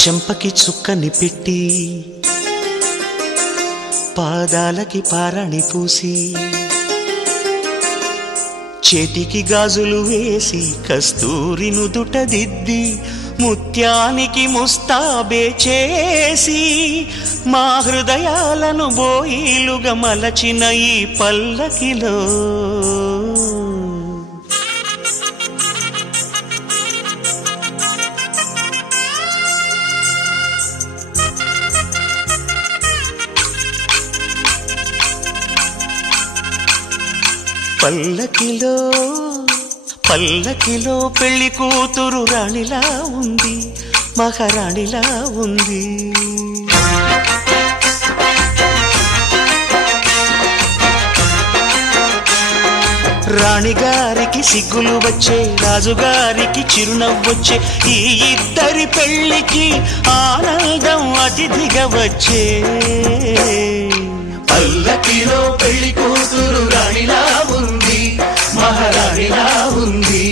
చెంపకి చుక్కని పెట్టి పాదాలకి పారాణి పూసి చేతికి గాజులు వేసి కస్తూరి నుదుట దిద్ది ముత్యానికి ముస్తాబే చేసి మా హృదయాలను బోయిలుగా మలచిన ఈ పల్లకిలో పల్లకిలో పల్లకిలో పెళ్లి కూతురు రాణిలా ఉంది, మహారాణిలా ఉంది. రాణిగారికి సిగ్గులు వచ్చే, రాజుగారికి చిరునవ్వొచ్చే, ఈ ఇద్దరి పెళ్లికి ఆనందం అతిథిగా వచ్చే. పల్లకిలో పెళ్లి కూతురు రాణిలా ఉంది, మహారాణిలా ఉంది.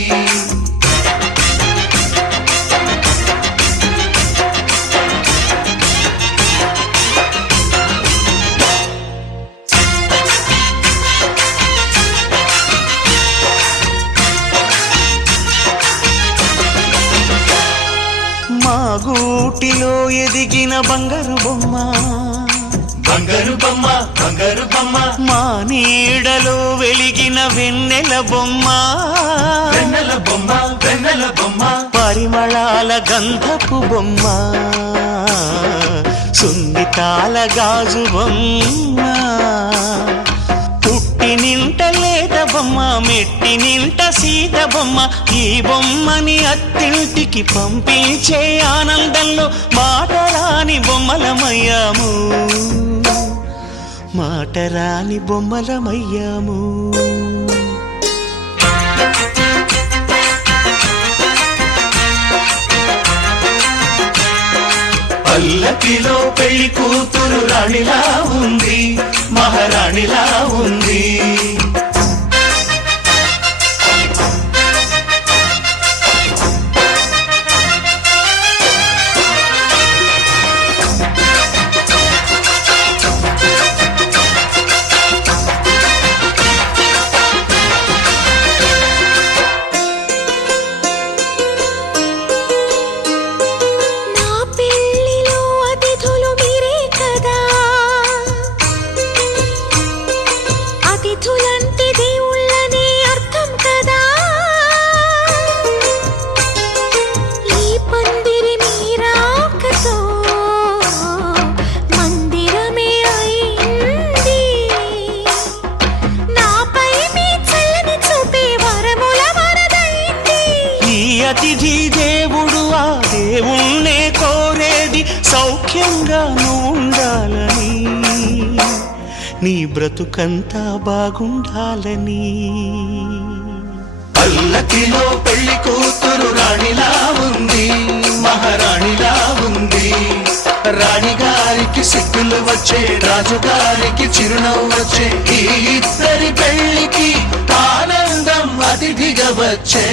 మా గూటిలో ఎదిగిన బంగారు బొమ్మ, బంగారు బొమ్మ, బంగారు బొమ్మ. మా నీడలో వెలిగిన వెన్నెల బొమ్మ, వెన్నెల బొమ్మ, వెన్నెల బొమ్మ. పరిమళాల గంధపు బొమ్మ, సున్నితాల గాజు బొమ్మ. పుట్టి నింట లేత బొమ్మ, మెట్టి నింట సీత బొమ్మ. ఈ బొమ్మని అత్తింటికి పంపించే ఆనందంలో మాటరాని బొమ్మలమయ్యాము, మాటరాని బొమ్మలమయ్యాము. పల్లకిలో పెళ్లి కూతురు రాణిలా ఉంది, మహారాణిలా ఉంది. అతిథి దేవుడు ఆ దేవుణ్ణే కోరేది సౌఖ్యంగా నువ్వు ఉండాలని, నీ బ్రతుకంతా బాగుండాలని. పల్లకిలో పెళ్లి కూతురు రాణిలా ఉంది, మహారాణిలా ఉంది. రాణిగారికి సిగ్గులు వచ్చే, రాజుగారికి చిరునవ్వు వచ్చే, ఈ ఇద్దరి పెళ్లికి ఆనందం అతిథిగా వచ్చే.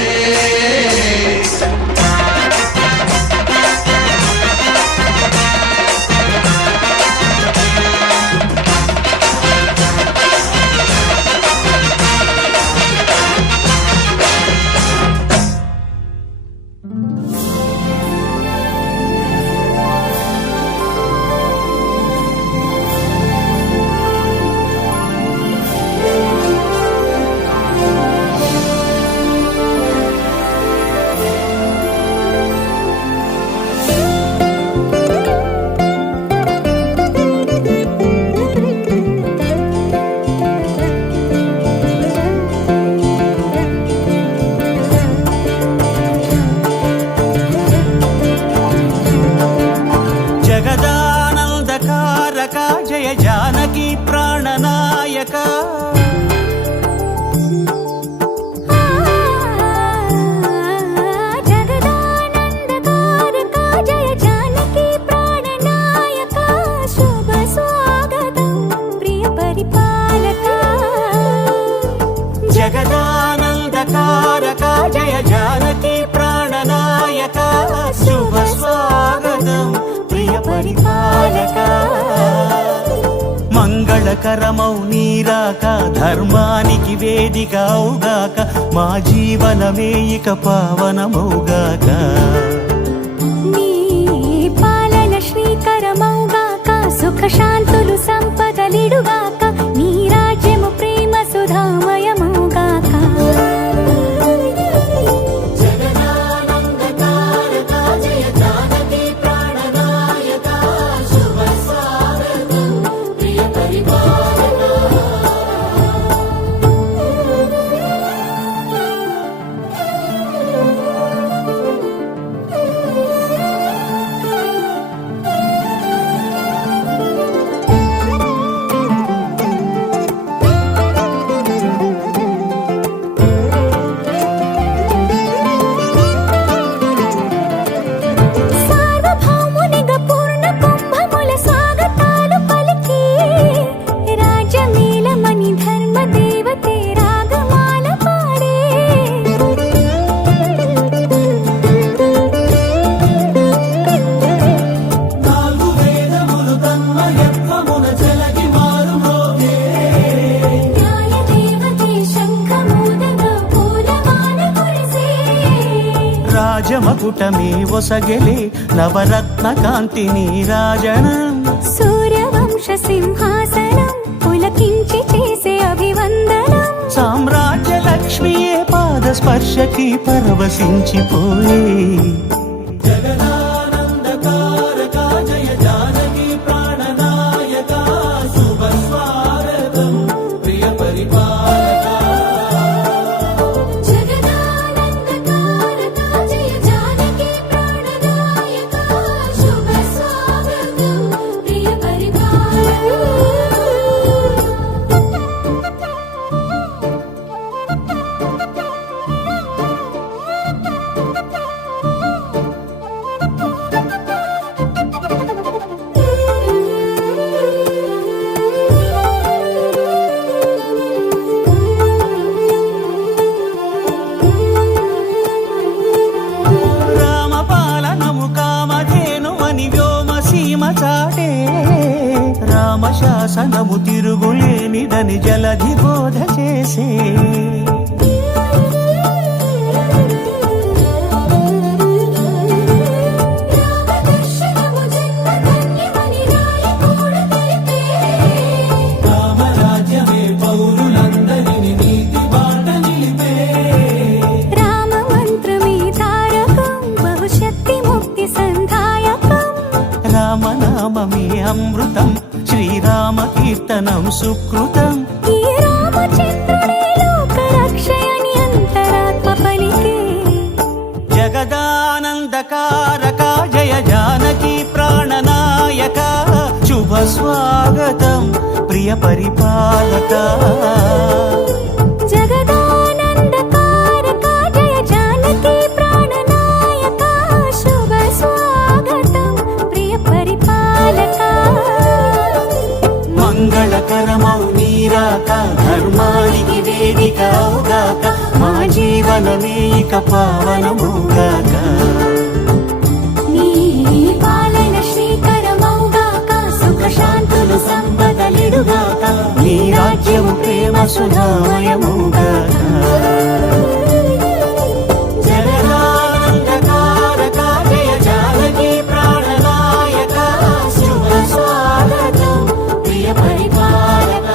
పరిపాలక మంగళకరమౌ నీరాక ధర్మానికి వేదిక అవుగాక మా జీవనమే ఇక పావనమౌగాక నీ పాలన శ్రీకరమౌగాక సుఖ శాంతులు సంపదలిడుగాక నీ రాజ్యము ప్రేమ సుధామయమౌగాక సార్వభౌమునిగా పూర్ణ కుంభముల స్వాగతాలు పలికి రాజమేళమణి ధర్మ దేవతే రాగమాల పాడే న్యాయ దేవతే శంఖమూదగా పూలమాల కురిసే రాజమకుటమే ఒసగెలే నవరత్న కాంతిని రాజనం సూర్యవంశ సింహాసనం పులకించి చేసే అభివందనం సామ్రాజ్య లక్ష్మియే పాద స్పర్శకి పరవశించిపోయే జగదానందకారక జయ జానకి ప్రాణనాయక శుభ స్వాగతం ప్రియ పరిపాలక రామపాలనము కామధేను అని వ్యోమసీమ చాటే రామశాసనము తిరుగులేనిదని జలధి బోధ చేసే రామదర్శనము జన్మధన్యమని రాయకూడ తెలిపే రామ మంత్రమే తారకం బహుశక్తి ముక్తి సంధాయకం రామనామమే అమృతం శ్రీరామ కీర్తనం సుకృతం ఈ రామచంద్రుడే లోక రక్షయని అంతరాత్మ పలికే జగదానందకారక జయ జానకి ప్రాణనాయక శుభ స్వాగతం ప్రియ పరిపాలక జగదానందకారక జయ జానకి ప్రాణనాయక శుభ స్వాగతం ప్రియ పరిపాలక మంగళకరమౌ నీరాక ధర్మానికి వేదిక అవుగాక మా జీవనమే ఇక పావనమౌగాక నీ పాలన శ్రీకరమౌగాక సుఖ శాంతులు సంపదలిడుగాక నీ రాజ్యము ప్రేమ సుధామయమౌగాక జగదానందకారక జయ జానకి ప్రాణనాయక శుభ స్వాగతం ప్రియ పరిపాలక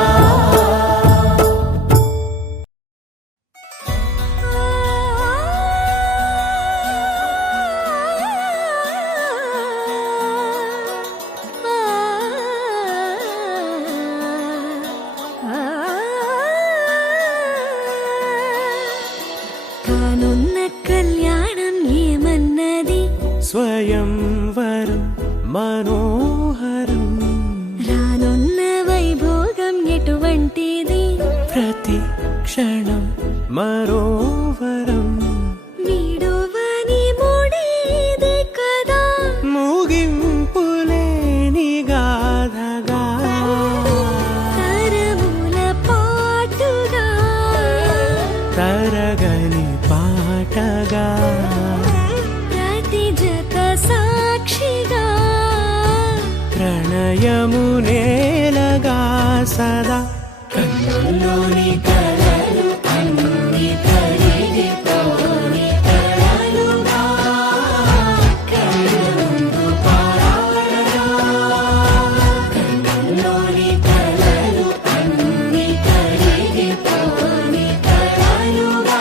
కానున్న కళ్యాణం ఏమన్నది స్వయంవరం మనోహరం రానున్న వైభోగం ఎటువంటిది ప్రతి క్షణం మరోవరం విడువని ముడిది కదా ముగింపులేని గాథగా తరముల పాటుగా తరగని పాటగా ప్రతి జత సాక్షిగా ప్రణయ నేలగా సదా కన్నుల్లోని కలలు అన్ని కరిగిపోని కలలుగా కళ్ళ ముందు పారాడగా కన్నుల్లోని కలలు అన్ని కరిగిపోని కలలుగా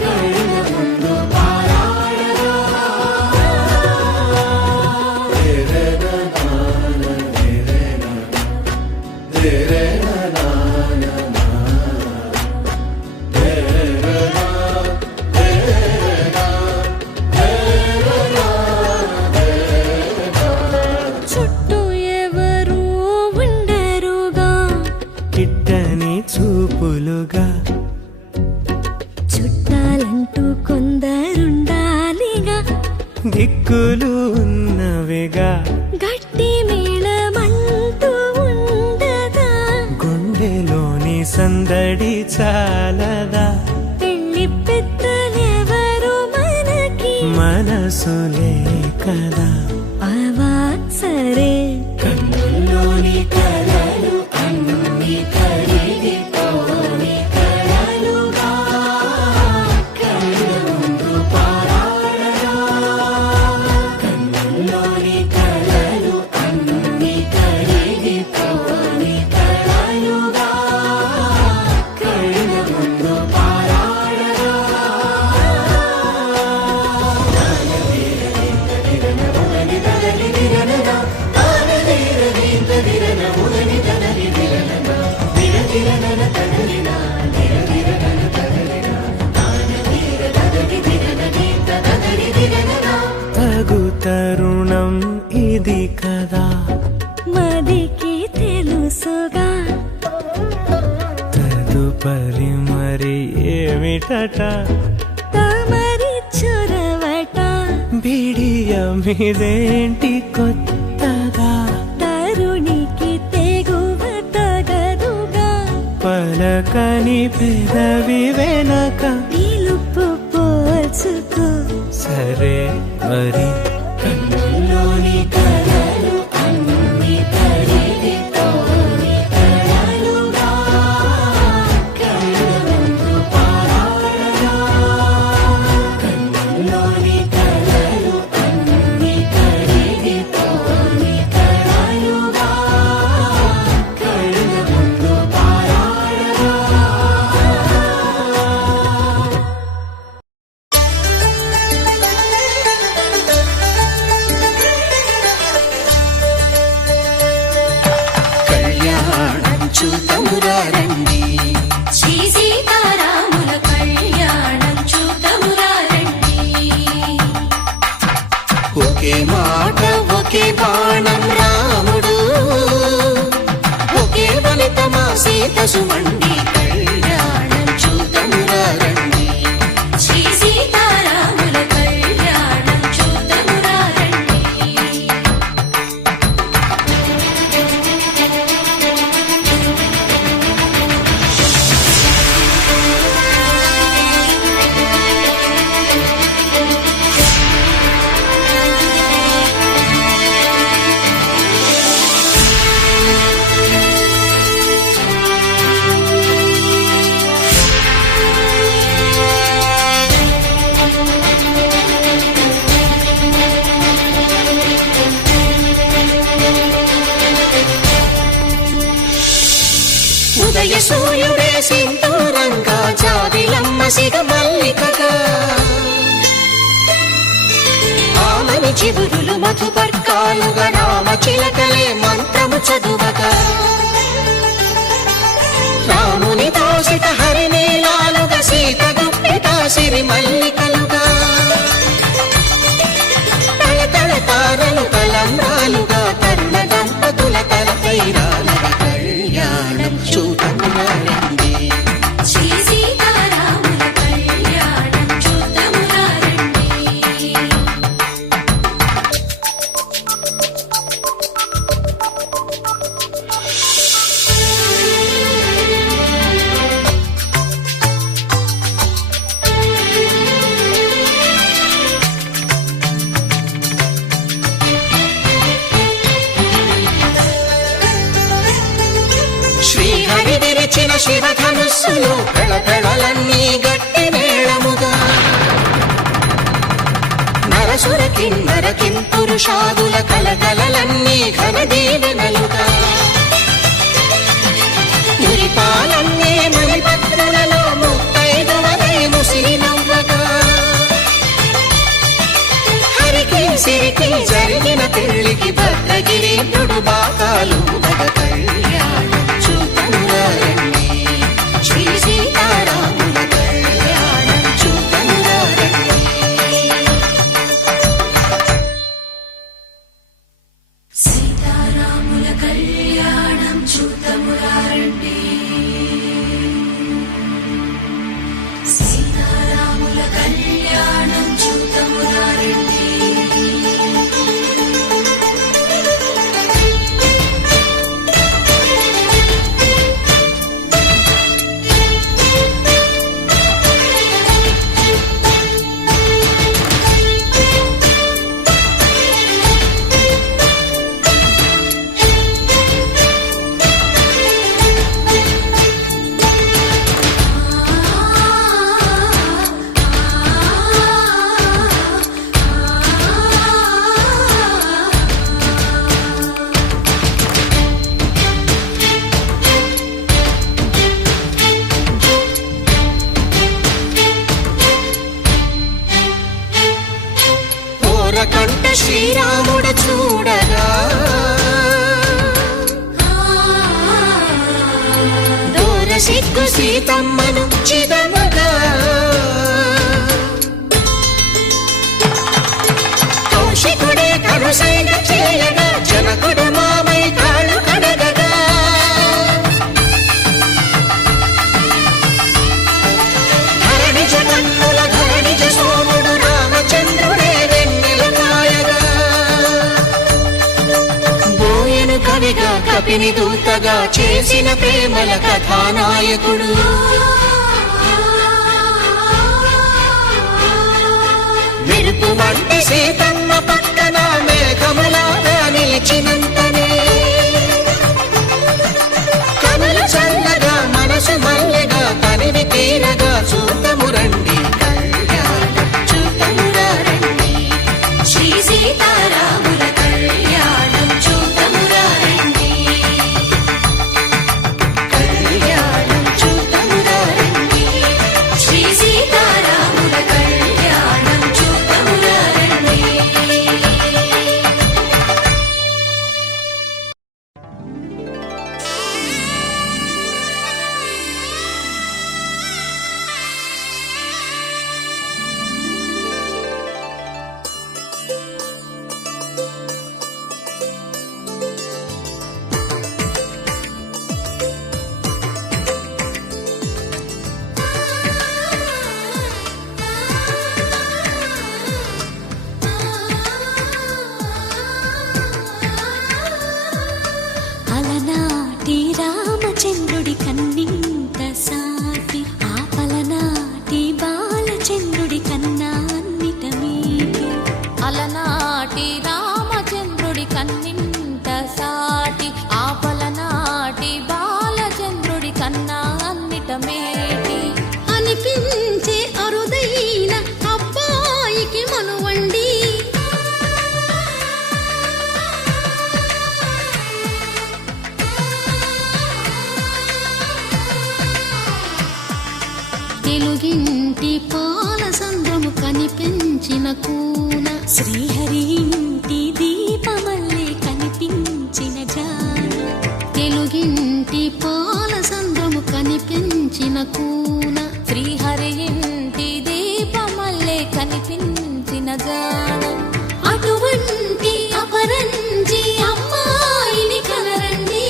కళ్ళ ముందు పారాడగా చుట్టూ ఎవరు ఉండరుగా కిట్టని చూపులుగా చుట్టాలంటూ కొందరుండాలిగా దిక్కులు ఉన్నవిగా గట్టి మేళమంటూ ఉండగా గుండెలోని సందడి చాలదా పెళ్లి పెద్దలెవరు మనకి మనసులే కదా అవా సరే కన్నుల్లోని కలలు అన్ని కరిగిపోని కలలుగా కళ్ళ ముందు పారాడగా కన్నుల్లోని కలలు అన్ని కరిగిపోని కలలుగా కళ్ళ ముందు పారాడగా తగు తరుణం ఇది కదా మదికి తెలుసుగా తదుపరి మరి ఏమిటట తమరి చొరవట బిడియమిదేంటి కొత్తగా తరుణికి తెగువ తగదుగా పలకని పెదవి వెనక పిలుపు పోల్చుకో సరే మరి కన్నుల్లోని కలలు అన్ని కరిగిపోని కలలుగా కళ్ళ ముందు పారాడగా కన్నుల్లోని కలలు అన్ని కరిగిపోని కలలుగా కళ్ళ ముందు పారాడగా కళ్యాణం చూతమురారండి శ్రీ సీతారాముల కళ్యాణం చూతమురారండి ఒకే మాట ఒకే బాణం రాముడు ఒకే వనితమా సీత సుమండి కళ్యాణం చూతమురారండి శ్రీ సీతారాముల కళ్యాణం చూతమురారండి ఉదయ సూర్యుడే సింధూరంగా జాబిలమ్మ సిగ మల్లికగా ఆమని చివురులు మధుపర్కాలుగా రామ చిలకలే మంత్రము చదువగా రాముని దోసిట హరినీలాలుగా సీత గుప్పిట సిరి మల్లికలుగా తల తల తారలు తలంబ్రాలుగా తరుణ దంపతుల తల తీరాలుగా కళ్యాణం చూతమురారండి శ్రీ సీతారాముల కళ్యాణం చూతమురారండి శివధనుస్సులో పెళపెళలన్నీ గట్టి మేళముగా నరసుర కిన్నర కింపురుషాదుల కలకలలన్నీ ఘన దీవెనలుగా మురిపాలన్నీ మణిపత్రులలో ముత్తైదువలై ముసిరి నవ్వగా హరికి సిరికి జరిగిన పెళ్లికి భద్రగిరి బాకాలు మగ కళ్యాణం చూతమురారండి శ్రీ సీతారాముల కళ్యాణం చూతమురారండి సీతారాముల కళ్యాణం చూతమురారండి సీతారాముల కళ్యాణం చూతమురారండి కంట శ్రీరాముడు చూడగా దూర సిగ్గు సీతమ్మను చిదమగా కౌశికుడే కరుసైన చేయగా జనకుడు మామై కాళ్ళు కడగగా ధరణి జగన్నుల ధరణిజ సోముడు రామచంద్రుడే కవిగా కపిని దూతగా చేసిన ప్రేమల కథానాయకుడు మెరుపు వంటి సీతమ్మ పక్కన మేఘములాగా నిలిచినంతనే కనులు చల్లగా మనసు మల్లెగా తనివి తీరగా చూతమురండి కళ్యాణం చూతమురారండి శ్రీ సీతారాముల కళ్యాణం చూతమురారండి కళ్యాణం చూతమురారండి శ్రీ సీతారాముల కళ్యాణం చూతమురారండి అలనాటి రామచంద్రుడి కన్నింత సాటి ఆపలనాటి బాలచంద్రుడి కన్నా అన్నిట మీటి అలనాటి రామచంద్రుడి కన్నింత సాటి ఆపలనాటి బాలచంద్రుడి కన్నా అన్నిట మేటి అనిపించే అరుదైన అబ్బాయికి మనువండి తెలుగింటి పాల సంద్రము కనిపించిన కూన శ్రీహరి ఇంటి దీపమల్లే కనిపించిన జాన తెలుగింటి పాల సంద్రము కనిపించిన కూన శ్రీహరి ఇంటి దీపమల్లే కనిపించిన జానం అటువంటి అపరంజి అమ్మాయిని కనరండి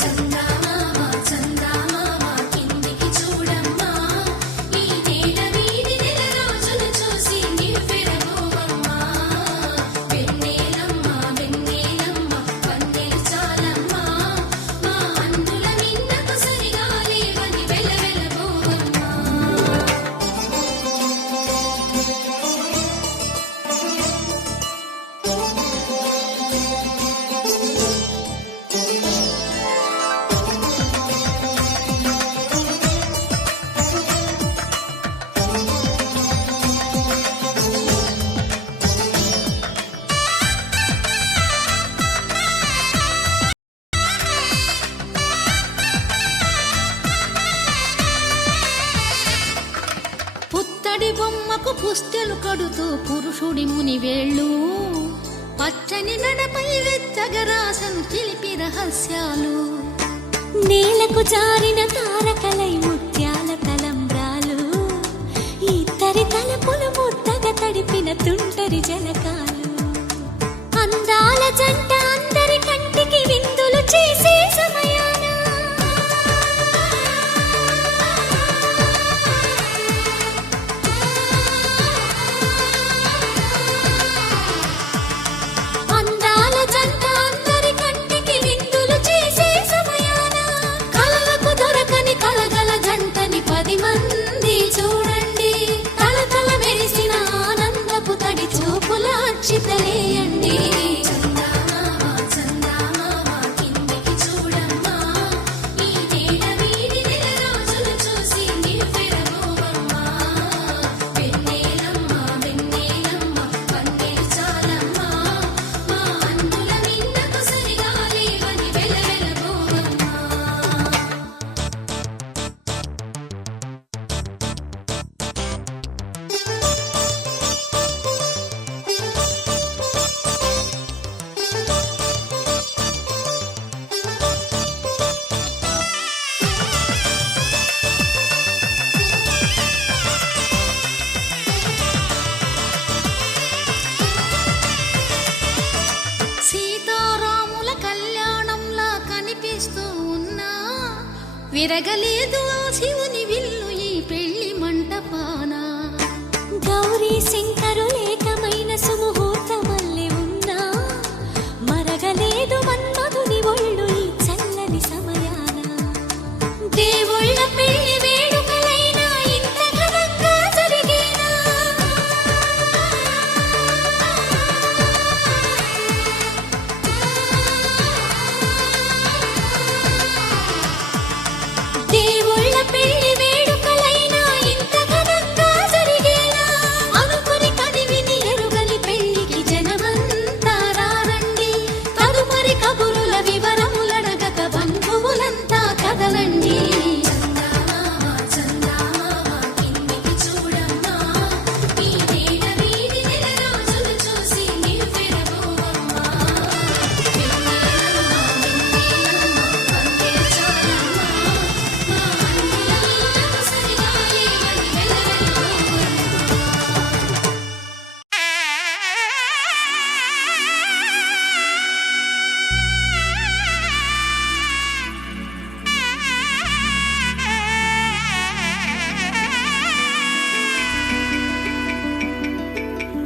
చందమామ చందమామ కిందికి చూడమ్మా ఈ నేల వీధి నెల రోజులు చూసి నివ్వెరపోవమ్మా పుస్తెలు కడుతూ పురుషుడి ముని వేళ్ళు పచ్చని నడపై వెచ్చగరాసను చిలిపి రహస్యాలు నేలకు జారిన తారకలై ముత్యాల తలంబ్రాలు ఇద్దరి తలపులు ముద్దగా తడిపిన తుంటరి జలకాలు అందాల జంట అందరి కంటికి విందులు చేసే సమయాన అందాల జంట అందరి కంటికి విందులు చేసే సమయాన కలలకు దొరకని కలగల జంటని 10 మంది చూడండి తలతల మెరిసిన ఆనందపు తడి చూపుల అక్షితలేయండి సీతారాముల కళ్యాణంలా కనిపిస్తూ ఉన్నా విరగలేదు ఆ శివుని విల్లు ఈ పెళ్లి మంటపాన గౌరీ శంకరులేకమైన సుముహూర్తమల్లె ఉన్నా మరగలేదు మన్మధుని ఒళ్ళు ఈ చల్లని సమయాన దేవుళ్ళ పెళ్లి వేడుకలైనా ఇంత ఘనంగా జరిగేనా దేవుళ్ళ పెళ్లి వేడుకలైనా ఇంత ఘనంగా జరిగేనా అనుకుని కదివిని ఎరుగని పెళ్లికి జనమంతా రారండి తదుపరి కబురుల వివరములడగక బంధువులంతా కదలండి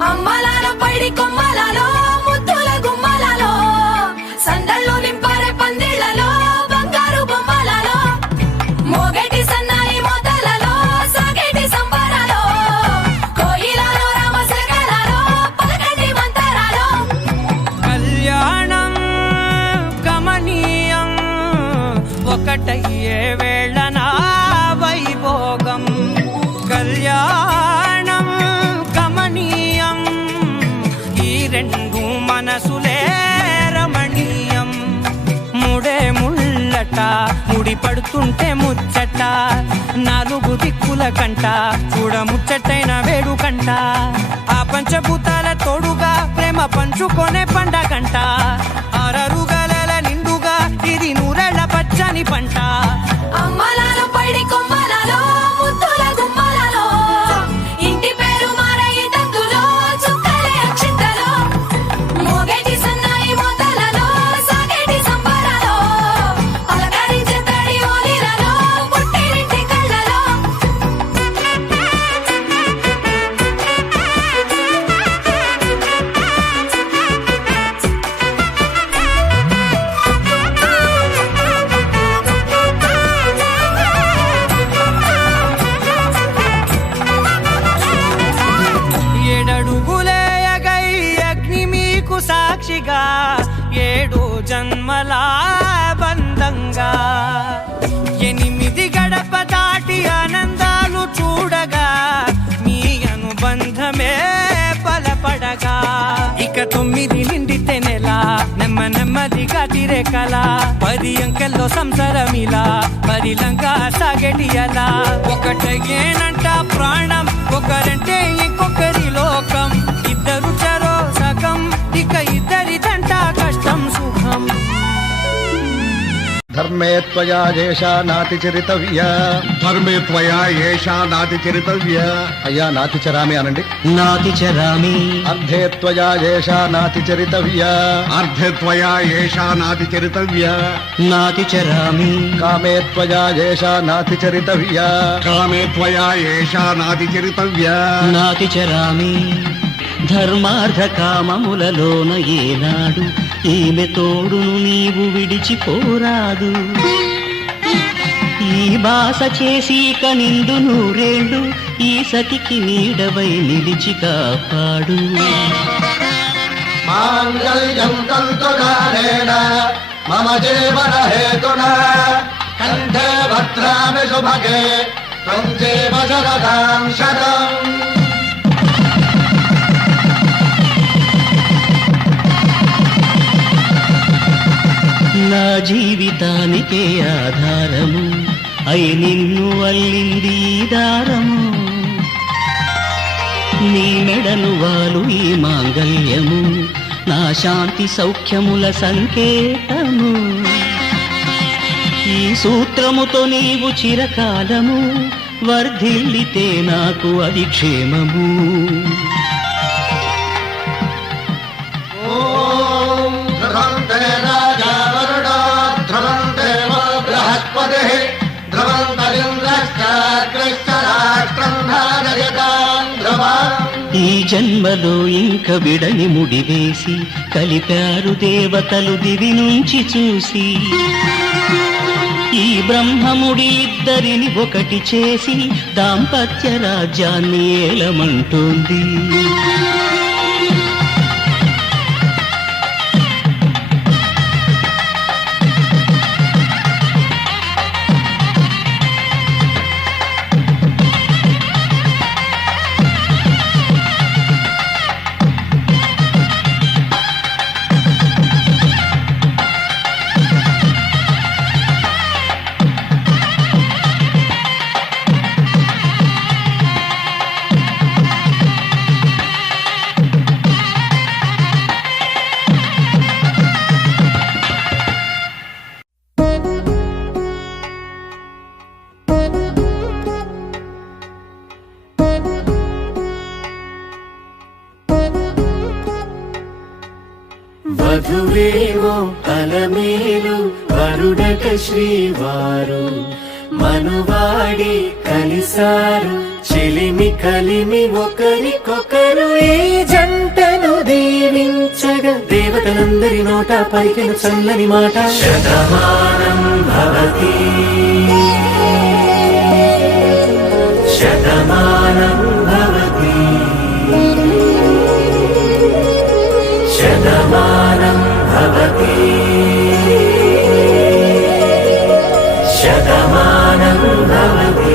అమ్మలాల పైడి కొమ్మలలో ముద్దుల గుమ్మలలో సందళ్ళు నింపారే పందిళ్లలో బంగారు బొమ్మలలో మోగేటి సన్నాయి మోతలలో సాగేటి సంబరాలో కోయిలలో రామశకలలో పలకటి మంతరాలో కళ్యాణం గమనీయం ఒకటయ్యే వేళనా వైభోగం కళ్యాణం గమనీయం ఈ రెండు మనసులే రమణీయం ముడే ముళ్ళట ముడి పడుతుంటే ముచ్చట 4 దిక్కుల కంట చూడ ముచ్చటైన వేడుకంట ఆ పంచభూతాల తోడుగా ప్రేమ పంచుకొనే పండగంట అరరుగలల నిండుగా ఇది నూరెళ్ళ పచ్చని పంట అమ్మలాల పైడి కొమ్మలలో ముద్దుల గుమ్మలలో ఇంటి పేరు మారయి తందులో చుక్కలే అక్షింతలో మోగేటి సన్నాయి మోతలలో సాగేటి సంబరాలో పలకరించే తడి ఓలిలలో పుట్టినింటి కళ్ళలో ఏడడుగులేయగై అగ్ని మీకు సాక్షిగా 7 జన్మల బంధంగా 8 గడప దాటి ఆనందాలు చూడగా మీ అనుబంధమే బలపడగా ఇక 9 నిండితే నెల నెమ్మ నెమ్మదిగా తీరే కల 10 అంకెల్లో సంసారమిలా పరిలంగా సాగేటియలా ఒకటేనంట ప్రాణం ఒకరంటే ఇంకొకరి లోకం ఇద్దరు చరో సగం ఇక ఇద్దరిదంట కష్టం సుఖం ధర్మే త్వయా ఏషా నాతి చరితవ్య ధర్మే త్వయా ఏషా నాతి చరితవ్య అయ్యా నాతి చరామి అనండి నాతి చరామి అర్ధే త్వయా ఏషా నాతి చరితవ్య అర్ధే త్వయా ఏషా నాతి చరితవ్య నాతి చరామి కామే త్వయా ఏషా నాతి చరితవ్య కామే త్వయా ఏషా నాతి చరితవ్య నాతి చరామి ధర్మార్థ కామములలోన ఏనాడు ఈమె తోడును నీవు విడిచిపోరాదు ఈ బాస చేసి కనిండు నూరేళ్ళు ఈ సతికి నీడవై నిలిచి కాపాడు మాంగళ్యం తంతుకారేణ మమ జీవన హేతునా కంఠే భద్రామి శుభగే త్వం జీవ శరదాం శతం నా జీవితానికే ఆధారము అయి నిన్ను అల్లింది ఈ దారము నీ మెడను వాలు ఈ మాంగళ్యము నా శాంతి సౌఖ్యముల సంకేతము ఈ సూత్రముతో నీవు చిరకాలము వర్ధిల్లితే నాకు అది క్షేమము ధ్రువంతే రాజా వరుణో ధ్రువంతే బృహస్పతి ధ్రువంతరింద్రశ్చాగ్రశ్చ రాష్ట్రం ధారయతాం ధ్రువం ఈ జన్మలో ఇంక విడని ముడివేసి కలిపారు దేవతలు దివి నుంచి చూసి ఈ బ్రహ్మముడి ఇద్దరిని ఒకటి చేసి దాంపత్య రాజ్యాన్ని ఏలమంటోంది వధువేవో అలమేలు వరుడట శ్రీవారు మనువాడి కలిసారు చెలిమి కలిమి ఒకరికొకరు ఈ జంటను దీవించగా దేవతలందరి నోట పలికిన చల్లని మాట శతమానం భవతి శతమానం భవతి శతమానం భవతి శతమానం భవతి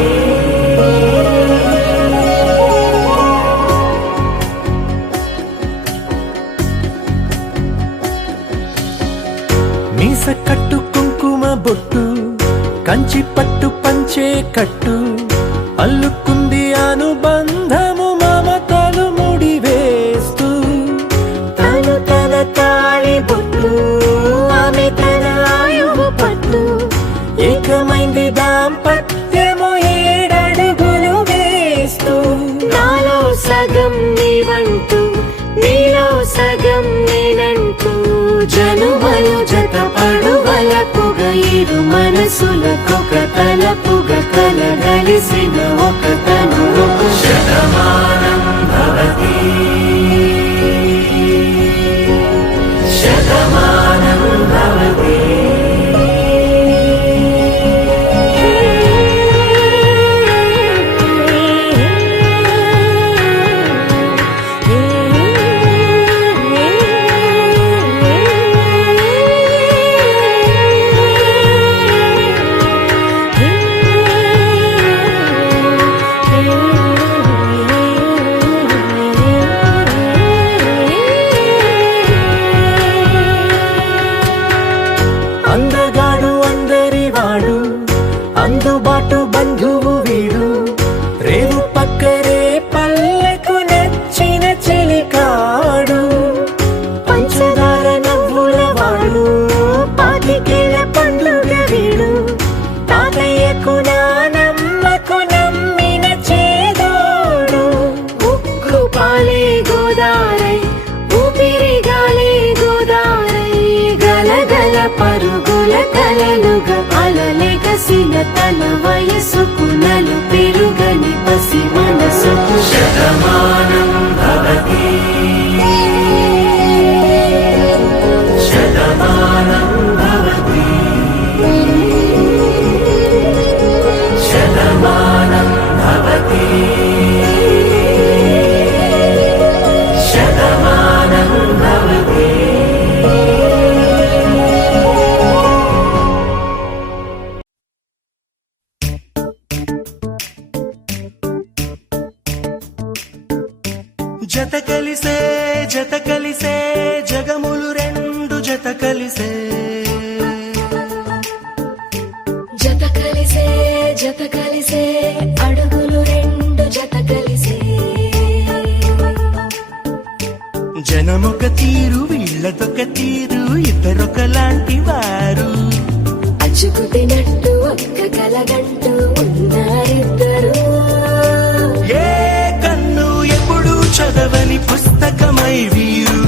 మీస కట్టు కుంకుమ బొట్టు కంచి పట్టు పంచే కట్టు అల్లుకుంది అనుబంధము మమతలు ముడివేస్తూ తను తన తాళి బొట్టు ఆమె తన ఆయువు పట్టు ఏకమైంది దాంపత్యము 7 అడుగులు వేస్తూ నాలో సగం నీవంటూ నీలో సగం నేనంటూ జనుమలు జతపడువలపుగా ఇరు మనసులకొక తలపుగా కలగలిసిన ఒక తను శతమానం భవతి శతమానం భవతి నిండుగా అలలెగసిన తన వయసుకు నలు పెరుగని పసి మనసుకు శతమానం భవతి శతమానం భవతి శతమానం భవతి శతమానం భవతి. జత కలిసే జగములు రెండు జత కలిసే జత కలిసే అడుగులు రెండు జత కలిసే జనమొక తీరు వీళ్ళదొక తీరు ఇద్దరొకలాంటి వారు అచ్చుకుతినట్టు ఒక్క కలగంటూ ఉన్నారిద్దరు ఏ కన్ను ఎప్పుడు చదవని పుస్తకమై వీరు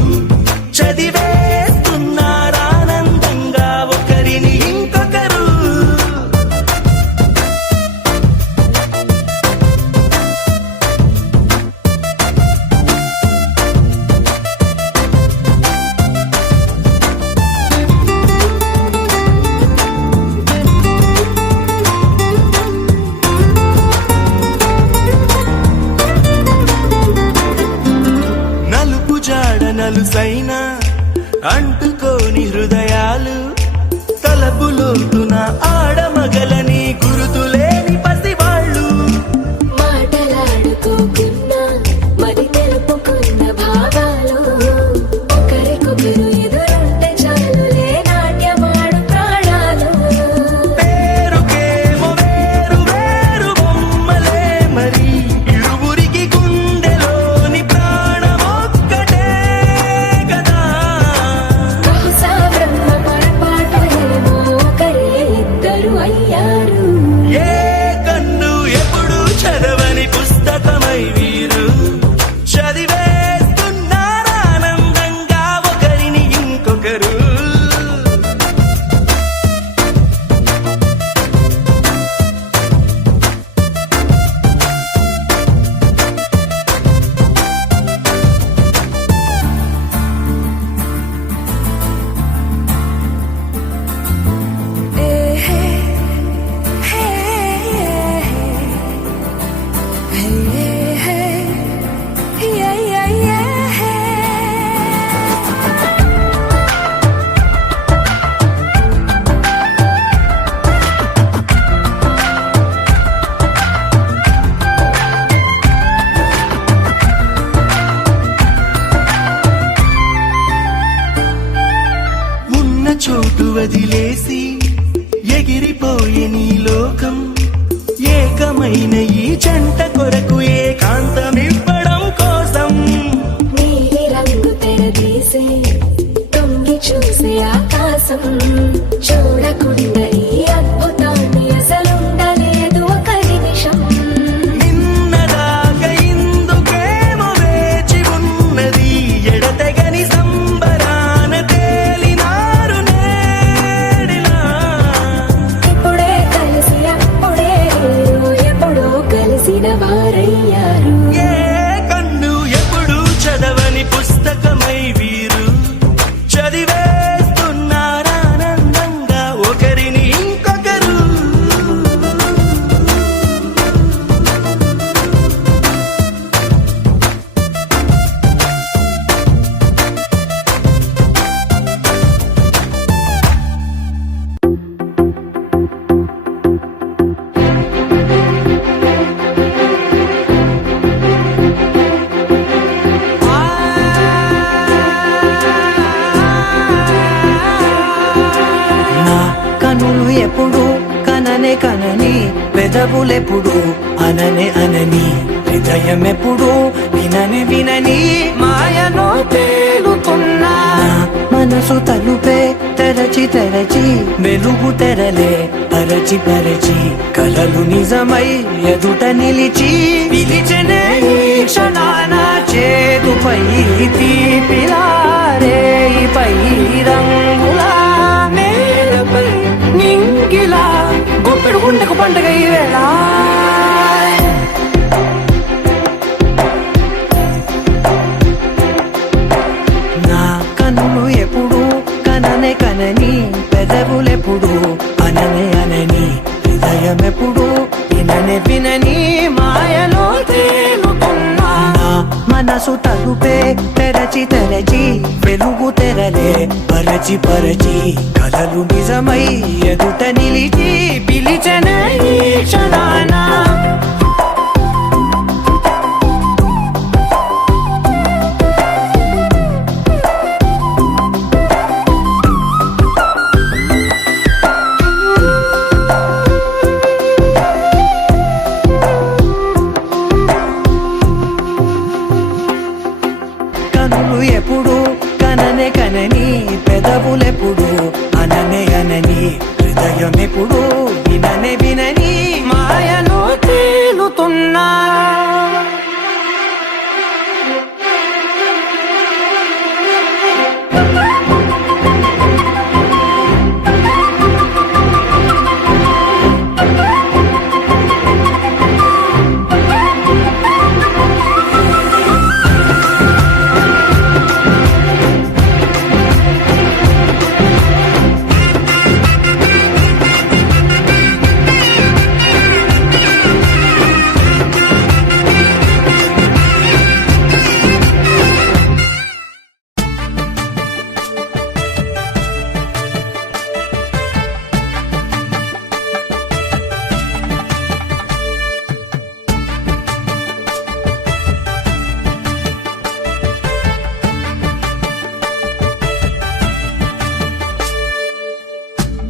చదివేస్తున్నారానందంగా ఒకరిని ఇంకొకరు. నలుపు జాడ నలుసైన అంటుకోని హృదయాలు తలపులోతున ఆడమగలని గురుతులేని పసివాళ్ళు మాటలాడుకోకున్నా మరి తెలుపుకున్న భావాలు ఒకరికొకరు ఎదురుంటే చాలులే నాట్యమాడు ప్రాణాలు పేరుకేమో వేరు వేరు బొమ్మలే మరి ఇరువురికి గుండెలోని ప్రాణమొక్కటే కదా. బహుశా బ్రహ్మ పొరపాటు ఏమో ఒకరే ఇద్దరు అయ్యారు ఏ కన్ను ఎప్పుడు చదవని పుస్తకమై వీరు చదివేస్తున్నారానందంగా ఒకరిని ఇంకొకరు. ఉన్న చోటు వదిలేసి ఎగిరిపోయే నీ లోకం ఏకమైన ఈ జంట కొరకు ఏకాంతమివ్వడం కోసం నీలి రంగు తెరదీసే తొంగి చూసే ఆకాశం చూడకుండా ఈ అద్భుతాన్ని అసలుండలేదు ఒక నిమిషం నిన్నదాకా ఇందుకేమో వేచి ఉన్నది ఎడతెగని సంబరాన తేలినారు నేడిలా. ఇప్పుడే కలిసి అప్పుడే లేరు, ఎప్పుడో కలిసిన వారయ్యారు ఏ కన్ను ఎప్పుడు చదవని పుస్తకమై వీరు చదివేస్తున్నారానందంగా ఒకరిని ఇంకొకరు. నా కనులు ఎప్పుడు కననే కనని పెదవులెప్పుడు అననే అనని హృదయం ఎప్పుడు వినని వినని మాయలో తేలుతున్నా మనసు తలుపే తెరచి తెరచి వెలుగు తెరలే పరచి పరచి కలలు నిజమై ఎదుట నిలిచి పిలిచనే ఈ క్షణాన చేతుపై తీపిలారే పై రంగులా నేలపై నింగి గుప్పెడు గుండెకు పండుగ ఈ వేళ నా కన్నులు ఎప్పుడు కననే కనని పెదవులెప్పుడు అననే అనని హృదయం ఎప్పుడు విననే వినని మాయలో తేలుతున్నా నా మనసు తలుపే తెరచి తెరచి వెలుగు తెరలే పరచి పరచి కలలు నిజమై ఎదుట నిలిచి పిలిచనే ఈ క్షణాన కనులు ఎప్పుడు కననే కనని పెదవులెప్పుడు అననే అనని హృదయం ఎప్పుడు విననే వినని మాయలో తేలుతున్నా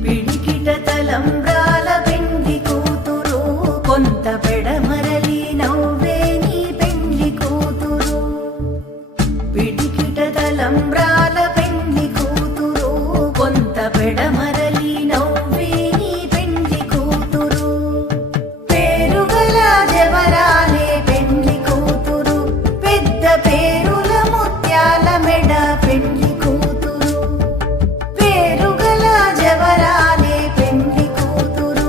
పిడికిట తలంబ్రాల పెండ్లి కూతురు కొంత పెడమరలి నవ్వే నీ పెండ్లి కూతురు పిడికిట తలంబ్రాల పెండ్లి కూతురు కొంత పెడమరలి నవ్వే నీ పెండ్లి కూతురు పేరుగల జవరాలే పెండ్లి కూతురు పెద్ద పేరుల ముత్యాల మెడ పెండ్లి కూతురు పేరుగల జవరాలే పెండ్లి కూతురు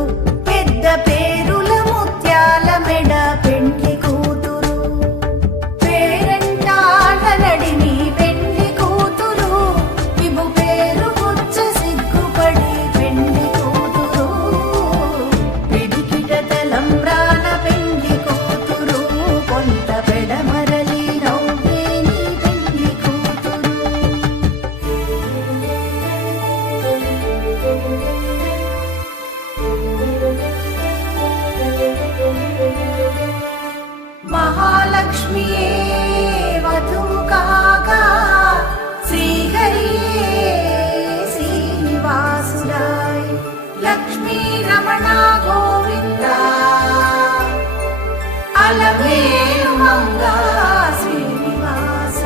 పెద్ద పేరుల ముత్యాల మెడ పెండ్లి కూతురు పేరంటాళ్ళ నడిమి పెండ్లి కూతురు విభు పేరు పుచ్చ సిగ్గుపడి పెండ్లి కూతురు పిడికిట తలంబ్రాల పెండ్లి కూతురు కొంత పెడమరలి నవ్వే నీ పెండ్లి కూతురు మహాలక్ష్మియే వధువు కాగా శ్రీహరియే శ్రీనివాసుడాయ్ లక్ష్మీ రమణ గోవింద అలమేలు మంగా శ్రీనివాస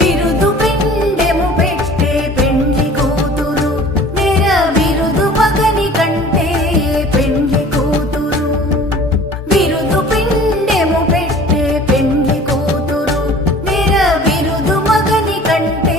బిరుదు పెండెము పెట్టే పెండ్లి కూతురు నిర బిరుదు మగని కంటే పెండ్లి కూతురు బిరుదు పెండెము పెట్టే పెండ్లి కూతురు నిర బిరుదు మగని కంటే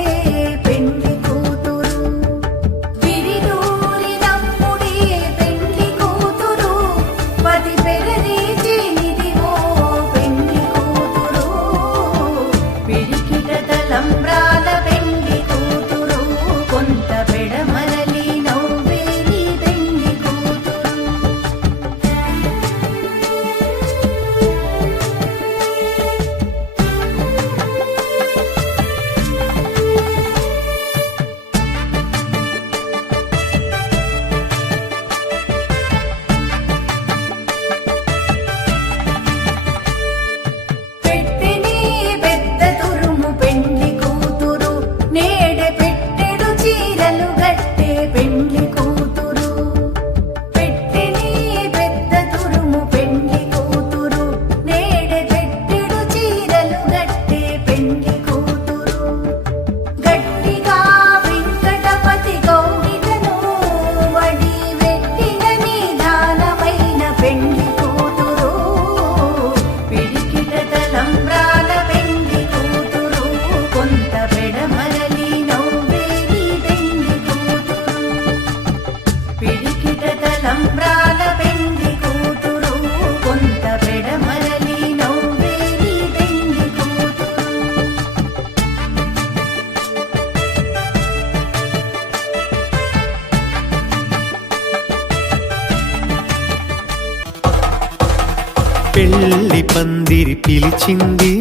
పందిరి పిలిచింది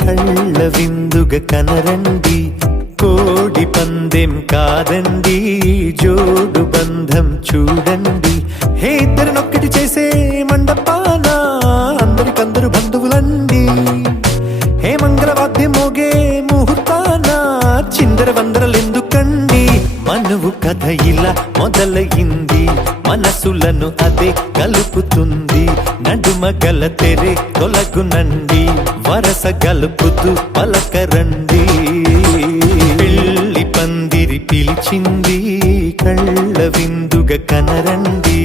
కళ్ళ విందుగ కనరండి కోడి పందెం కాదండి జోడు బంధం చూడండి హే ఇద్దరినొక్కటి చేసే మండపాన అందరికందరు బంధువులండి హే మంగళవాద్యం మోగే ముహూర్తాన చిందర వందరలెందుకండి మనువు కథ ఇలా మొదలయింది మనసులను అదే కలుపుతుంది నడుమ గల తెరే తొలగునండి వరస గలుపుతూ పలకరండి పెళ్లి పందిరి పిలిచింది కళ్ళ విందుగ కనరండి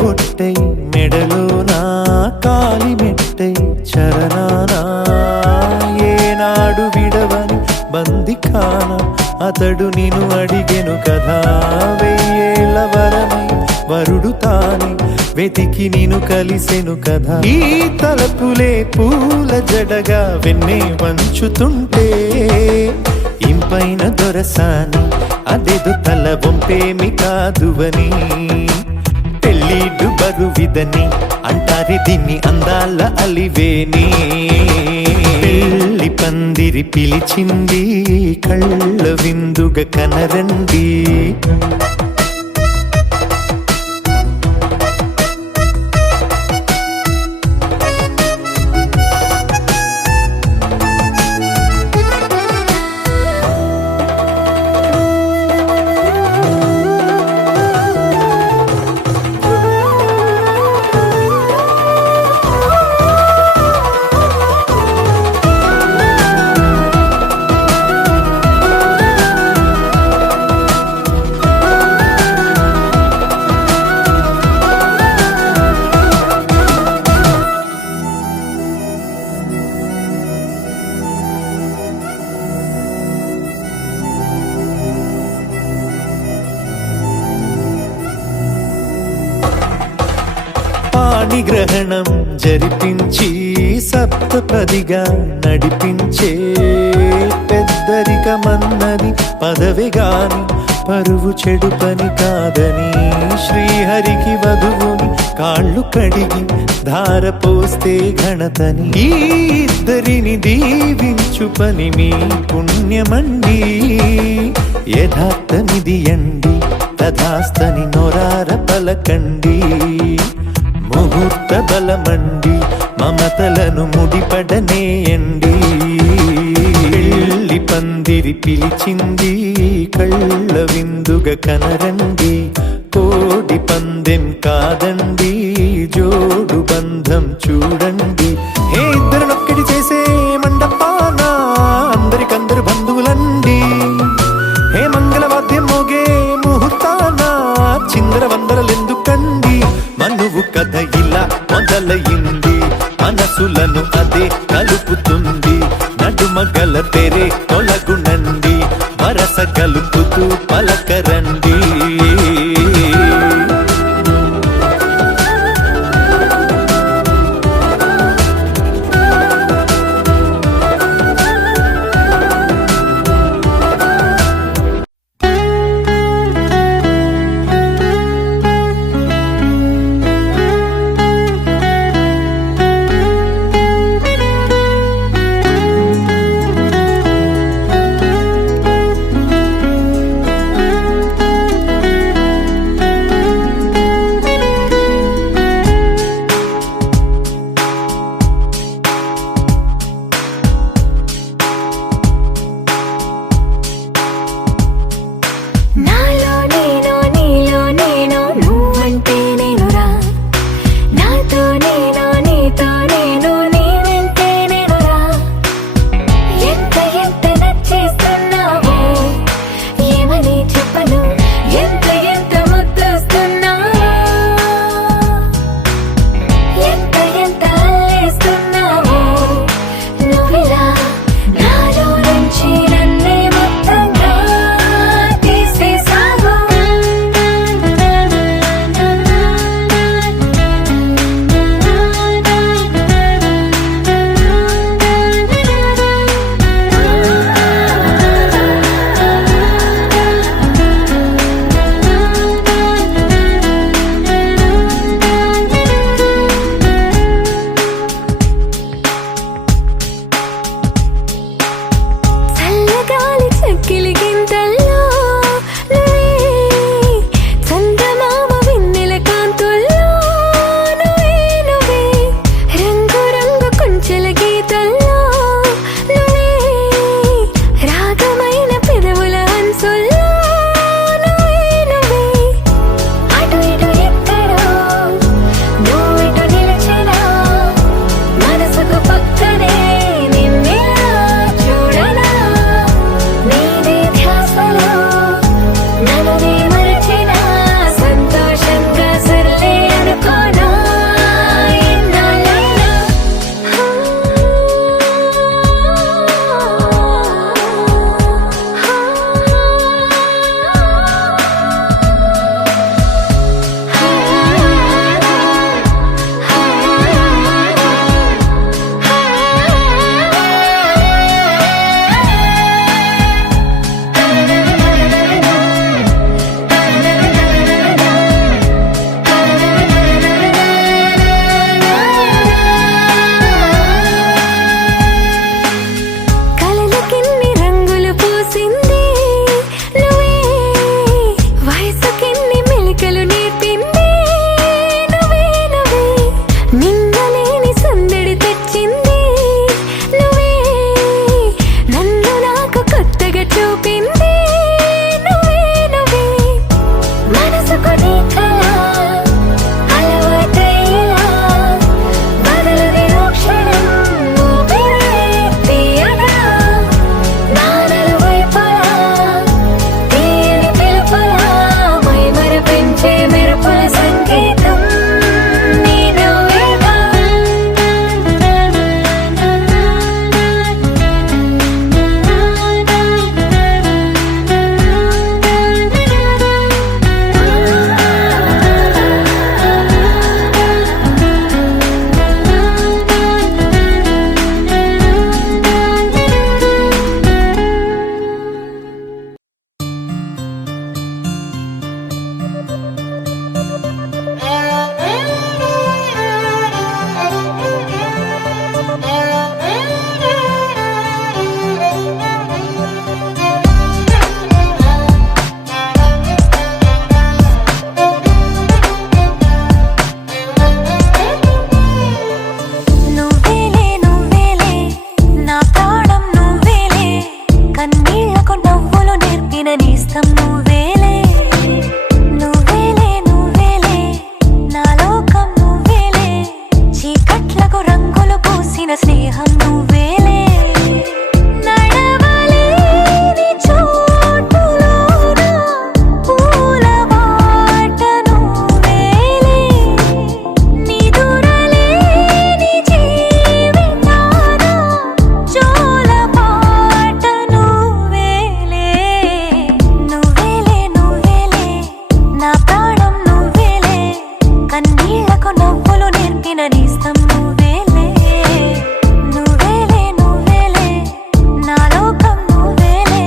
బొట్టై మెడలోనా కాలి మెట్టై చరణానా ఏనాడు విడవని బందిఖాన అతడు నిన్ను అడిగెను కదా వెయ్యేళ్ళ వరమై వరుడు తానే వెతికి నిన్ను కలిసెను కదా ఈ తలపులే పూల జడగా వెన్నే వంచుతుంటే ఇంపైన దొరసాని అదేదో తల వంపేమి కాదువని పెళ్ళిడు బరువిదని అంటారే దీన్ని అందాల అలివేని పెళ్లి పందిరి పిలిచింది కళ్ళ విందుగ కనరండి పాణిగ్రహణం జరిపించి సప్తపదిగా నడిపించే పెద్దరికమన్నది పదవి గాని పరువు చెడు పని కాదని శ్రీహరికి వధువుని కాళ్ళు కడిగి ధార పోస్తే ఘనతని ఈ ఇద్దరిని దీవించు పని మీ పుణ్యమండి యథార్థమిది అండి తథాస్తని నొరార పలకండి ముహూర్త బలమండి మమతలను ముడిపడనేయండి పెళ్లి పందిరి పిలిచింది కళ్ళ విందుగ కనరండి కోడి పందెం కాదండి జోడు బంధం చూడండి హే ఇద్దరినొక్కటి చేసే మండపాన అందరికందరు బంధువులండి హే మంగళవాద్యం మోగే ముహూర్తాన చిందర వందరలెందుకండి మనువు కథ ఇలా మొదలయింది మనసులను అదే కలుపుతుంది నడుమ గల తెరే తొలగునండి వరస కలుపుతూ పలకరండి స్నేహం నువ్వేలే నడవలేని చోటులోన పూల బాట నువ్వేలే నిదురలేని జీవితాన జోల పాట నువ్వేలే నువ్వేలే నువ్వేలే నా ప్రాణం నువ్వేలే కన్నీళ్లకు నవ్వులు నేర్పిన నేస్తం నువ్వేలే నువ్వేలే నువ్వేలే నా లోకం నువ్వేలే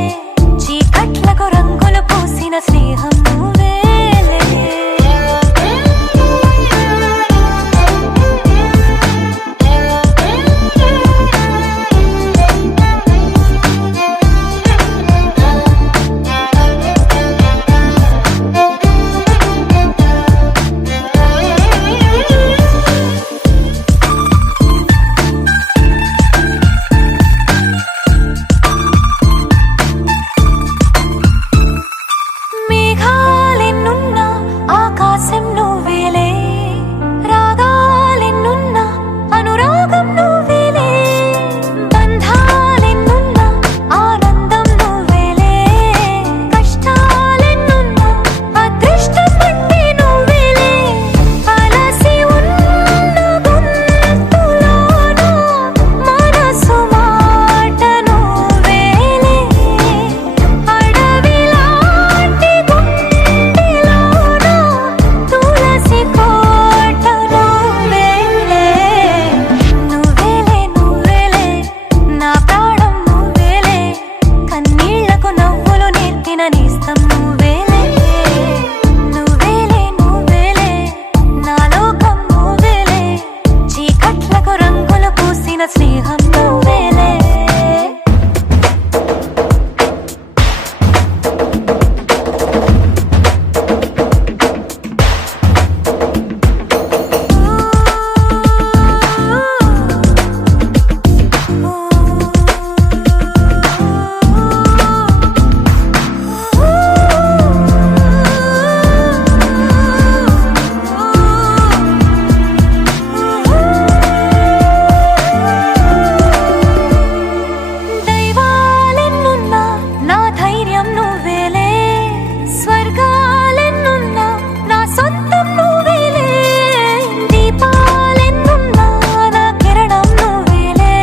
చీకట్లకు రంగులు పూసిన స్నేహం నువ్వేలే మేఘాలెన్నున్నా ఆకాశం నువ్వేలే రాగాలెన్నున్నా అనురాగం నువ్వేలే బంధాలెన్నున్నా ఆనందం నువ్వేలే కష్టాలెన్నున్నా అదృష్టం అంటే నువ్వేలే అలసి ఉన్న గొంతులోన మనసు మాట నువ్వేలే అడవిలాంటి గుండెలోన తులసి కోట నువ్వేలే నువ్వేలే నువ్వేలే నా ప్రాణం నువ్వేలే కన్నీళ్లకు నవ్వులు నేర్పిన నేస్తం నువ్వేలే నువ్వేలే నువ్వేలే నా లోకం నువ్వేలే చీకట్లకు రంగులు పూసిన స్నేహం నువ్వేలే దైవాలెన్నున్నా నా ధైర్యం నువ్వేలే స్వర్గాలెన్నున్నా నా సొంతం నువ్వేలే దీపాలెన్నున్నా నా కిరణం నువ్వేలే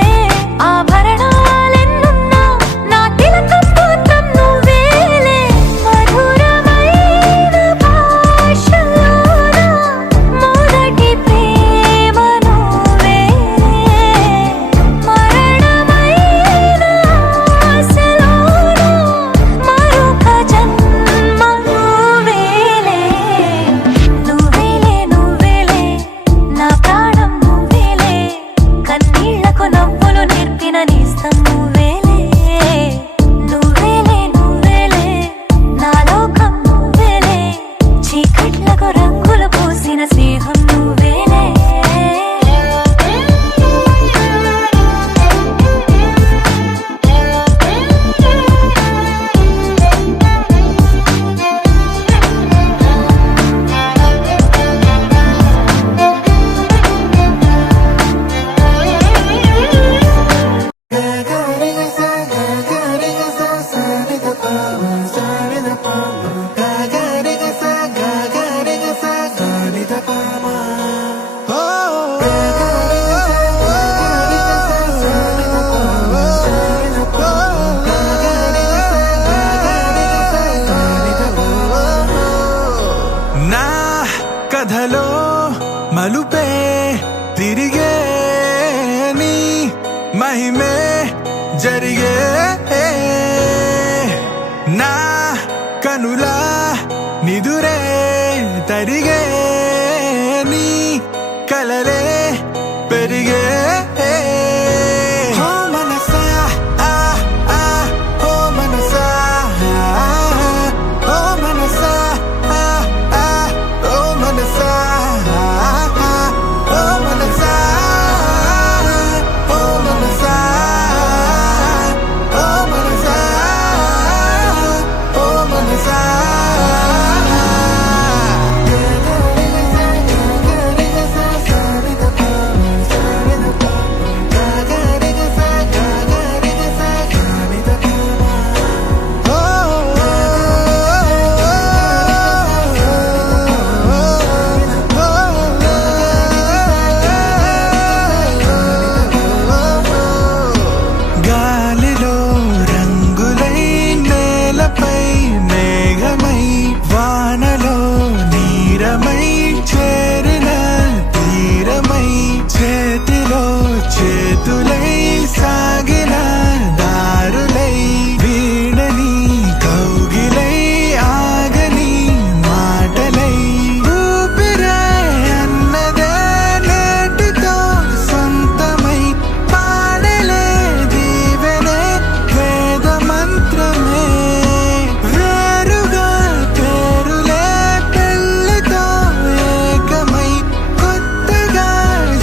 ఆభరణాలెన్నున్నా నా తిలకం మాత్రం నువ్వేలే మధురమైన భాషలోన మొదటి ప్రేమ నువ్వేలే మరణమైన ఆశలోన మరొక జన్మ నువ్వేలే నువ్వేలే నువ్వేలే నా ప్రాణం నువ్వేలే కన్నీళ్లకు నవ్వులు నేర్పిన నేస్తం నువ్వేలే నువ్వేలే నువ్వేలే నా లోకం నువ్వేలే చీకట్లకు రంగులు పూసిన స్నేహం నువ్వేలే నా కథలో మలుపే తిరిగే నీ మహిమే జరిగే నా కనులా నిదురే తరిగే నీ కలలే పెరిగే ఓ మనసా ఓ మనసా ఓ మనసా ఓ మనసా ఓ మనసా ఓ మనసా ఓ మనసా ఓ మనసా గొంతులై సాగిన దారులై వీడని కౌగిలై ఆగని మాటలై ఊపిరే అన్నదే నేటితో సొంతమై పాడలే దీవెనే వేద మంత్రమే వేరుగా పేరులే పెళ్ళితో ఏకమై కొత్తగా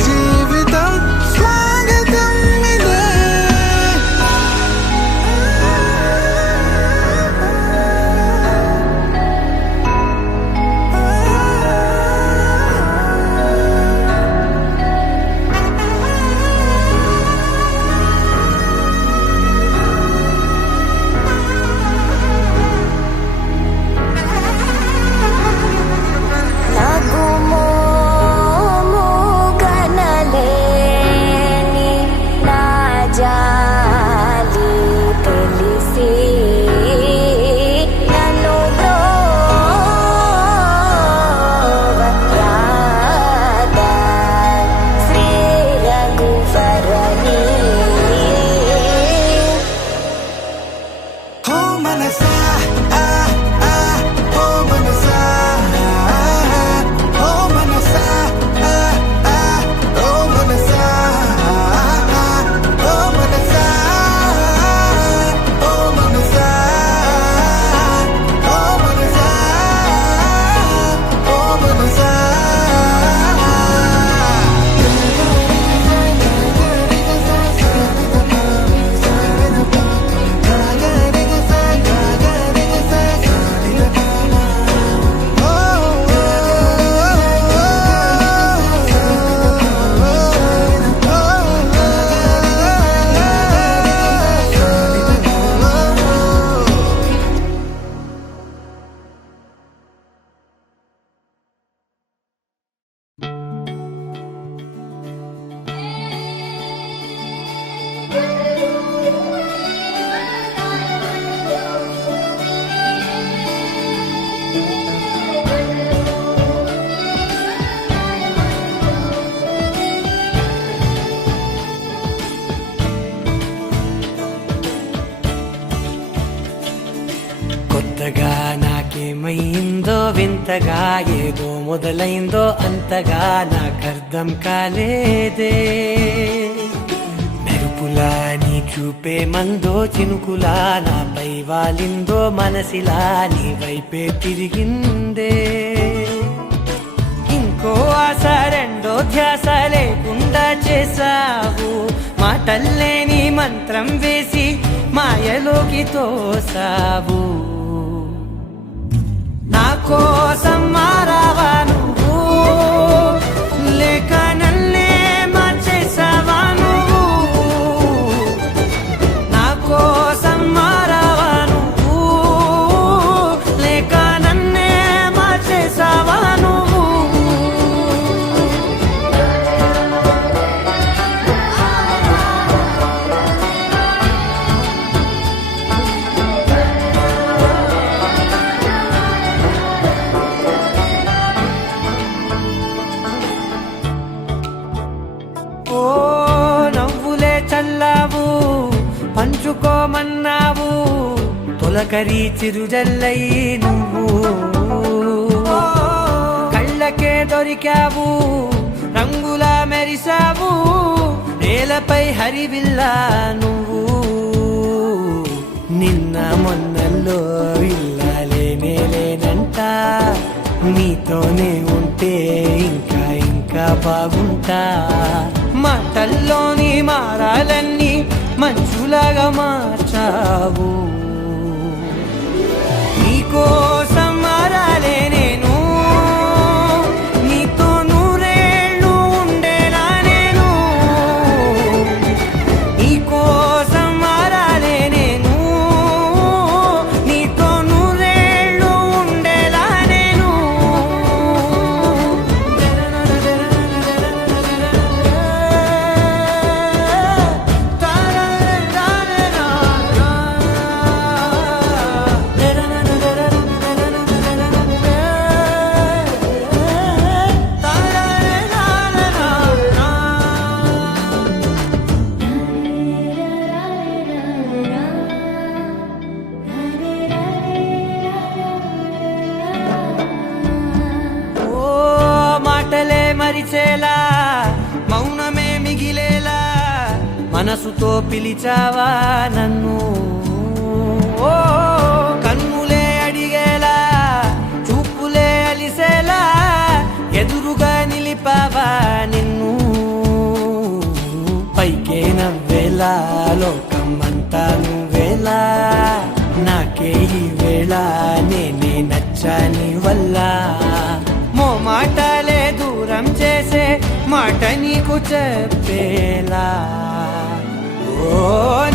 జీవితం స్వాగతం ఇదే నాకు మోము కనలేని నా జాలి తెలిసి నన్ను బ్రోవరాదా శ్రీ రఘువరని ఓ మనసా ఓ మనసా ఓ మనసా ఓ మనసా ఓ మనసా ఓ మనసా ఓ మనసా ఓ మనసా కొత్తగా నాకేమైందో వింతగా ఏదో మొదలైందో అంతగా నాకర్థం కాలేదే మెరుపులా నీ చూపే మందో చినుకులా నాపై వాలిందో మనసిలా నీ వైపే తిరిగిందే ఇంకో ఆశ రెండో ధ్యాస లేకుండా చేసావు మాటల్లే నీ మంత్రం వేసి మాయలోకి తోసావు నా కోసం మారావా నువ్వు లేక నన్నే మార్చేసావా నువ్వు నా కోసం మారావా నువ్వు లేక నన్నే మార్చేసావా నువ్వు ఓ నవ్వులే చల్లావు పంచుకోమన్నావు తొలకరి చిరుజల్లై నువ్వు కళ్ళకే దొరికావు రంగులా మెరిసావు నేలపై హరివిల్లా నువ్వు నిన్న మొన్నల్లో ఇల్లాలేనేలేనంట నీతోనే ఉంటే ఇంకా ఇంకా బాగుంటా మాటల్లోని మారాలన్నీ మంచులాగా మార్చావు నీకోసం మారాలే నేను నీతో నూరేళ్ళు ఉండేలా నేను నీకోసం మారాలే నేను నీతో నూరేళ్ళు ఉండేలా నేను మనసుతో పిలిచావా నన్ను ఓ కన్నులే అడిగేలా చూపులే అలిసేలా ఎదురుగా నిలిపావా నిన్ను పైకే నవ్వేలా లోకం అంతా నువ్వేలా నాకే ఈ వేళ నేనే నచ్చని వల్ల మో మాటలే దూరం చేసే మాట నీకు చెప్పేలా ఓ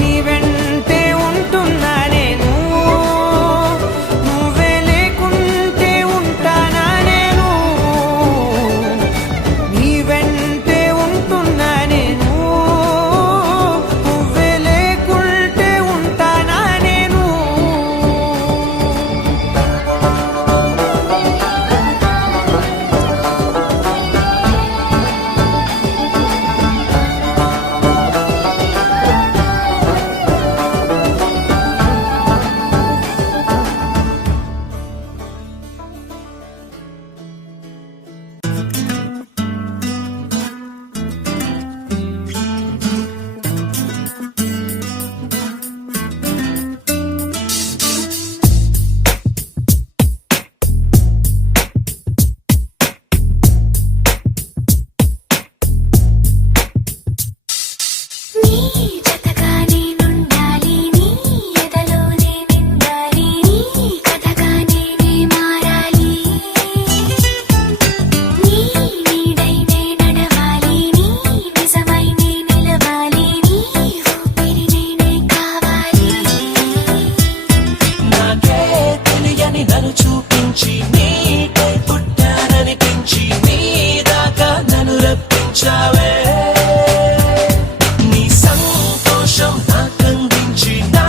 నీ వెంటే ఉంటున్నా నేను నువ్వే లేకుంటే ఉంటానా నేను నీ వెంటే ఉంటున్నా నేను నువ్వే లేకుంటే ఉంటానా నేను నీ జతగా నేనుండాలి నీ ఎదలోనే నిండాలి నీ కథగా నేనే మారాలి నీ నీడైనే నడవాలి నీ నిజమై నే నిలవాలి నీ ఊపిరి నేనే కావాలి నాకే తెలియని నన్ను చూపించి నీకై పుట్టాననిపించి నీ దాకా నన్ను రప్పించావే నీ సంతోషం నాకందించి నా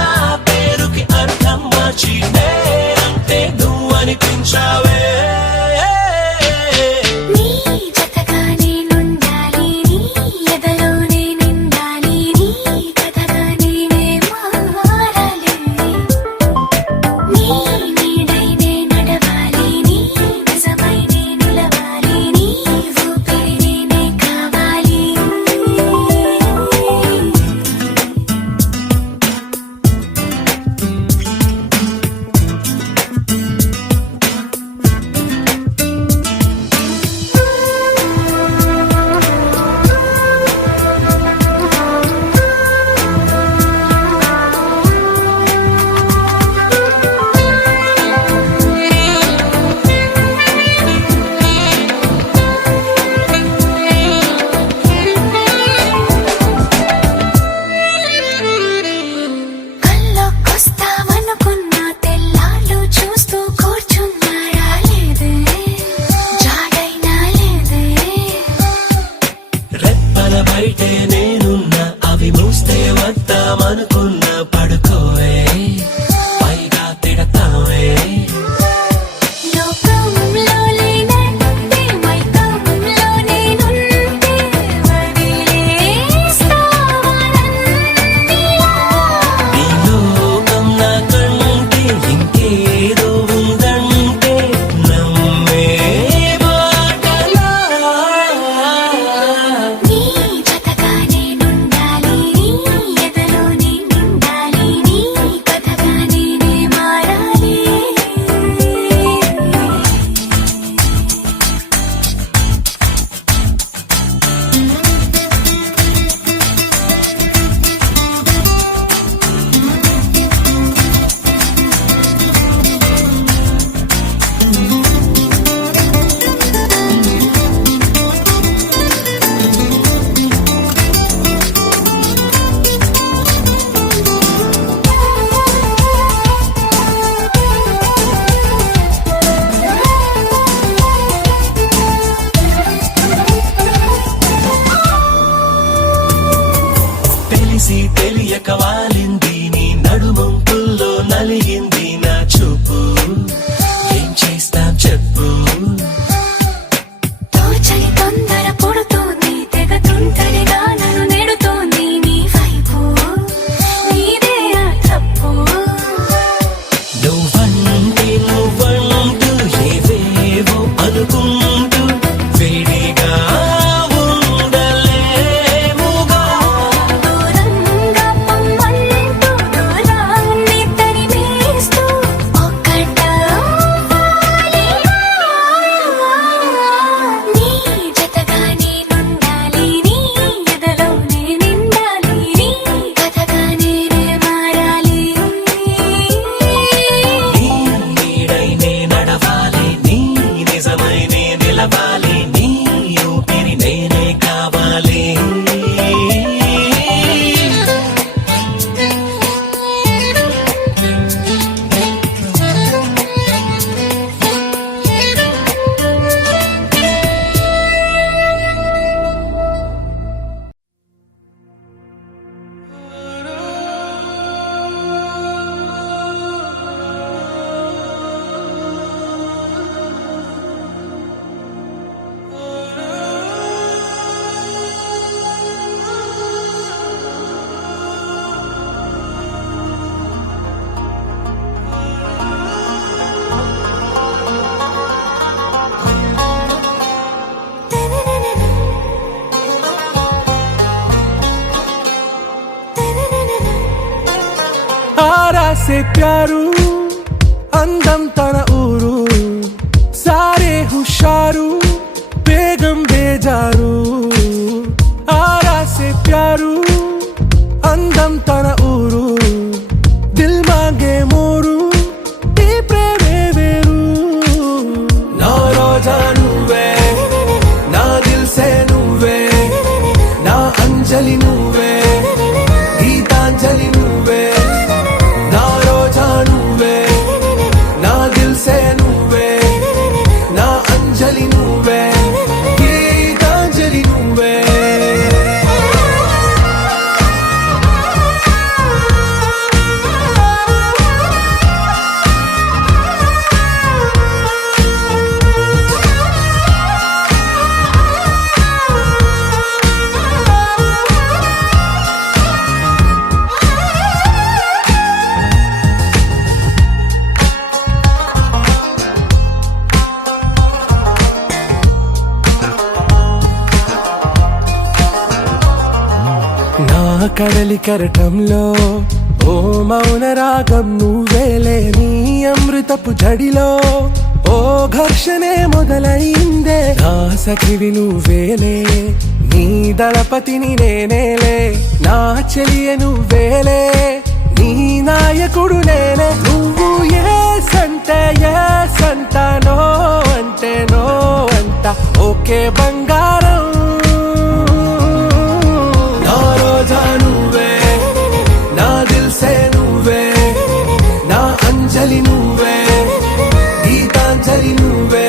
పేరుకి అర్థం మార్చి నేనంటే నువ్వు అనిపించావే నీ జతగా నేనుండాలి నీ ఎదలోనే నిండాలి నీ కథగా నేనే మారాలి నీ నీడైనే నడవాలి నీ నిజమై నే నిలవాలి నీ ఊపిరి నేనే కావాలి కల్లోకొస్తావనుకున్న తెల్లాళ్ళు చూస్తూ కూర్చున్నా రాలేదే జాడైనా లేదే రెప్పల బయటే నేనున్నా అవి మూస్తే వద్దామనుకున్నా పడుకోవే పైగా తిడతావే లోకంలో లేనంటే మైకంలో నేనుంటే వదిలేస్తావా నన్నిలా ఈ లోకం నాకంటే ఇంకేదో ఉందంటే నమ్మే మాటలా నీ జతగా నేనుండాలి నీ ఎదలోనే నిండాలి నీ కథగా నేనే మారాలి తెలిసి తెలియక వాలింది నీ నడుమంపుల్లో నలిగింది నా చూపు ఏం చేస్తాం చెప్పు తోచని తొందర పుడుతోంది తెగ తుంటరిగా నన్ను నెడుతోంది నీ వైపు నీదే ఆ తప్పు నువ్వంటే నువ్వంటూ ఏవేవో అనుకుంటూ వేడిగా ఉండలేముగా దూరం సే ప్యారు అందం తన ఊరు సారే హుషారు బేగం బేజారు ఆరా సే ప్యారు అందం తన ఊరు దిల్ మాంగే మోరు ఈ ప్రేమే వేరు నా రోజా నువ్వే నా దిల్ సే నువ్వే నా అంజలి నువ్వే గీతాంజలి నువ్వే నా రోజా నువ్వే నా దిల్ సే నువ్వే నా అంజలి నువ్వే గీతాంజలి నువ్వే నా కడలి కరటంలో ఓ మౌన రాగం నువ్వేలే నీ అమృతపు జడిలో ఓ ఘర్షణే మొదలైందే నా సఖివి నువ్వేలే నీ దళపతిని నేనేలే నా చెలియ నువ్వేలే నీ నాయకుడు నేనే నువ్వు ఏ సంట నో అంటే నో అంట ఓకే బంగారం నా రోజా నువ్వే నా దిల్ సే నువ్వే నా అంజలి నువ్వే గీతాంజలి నువ్వే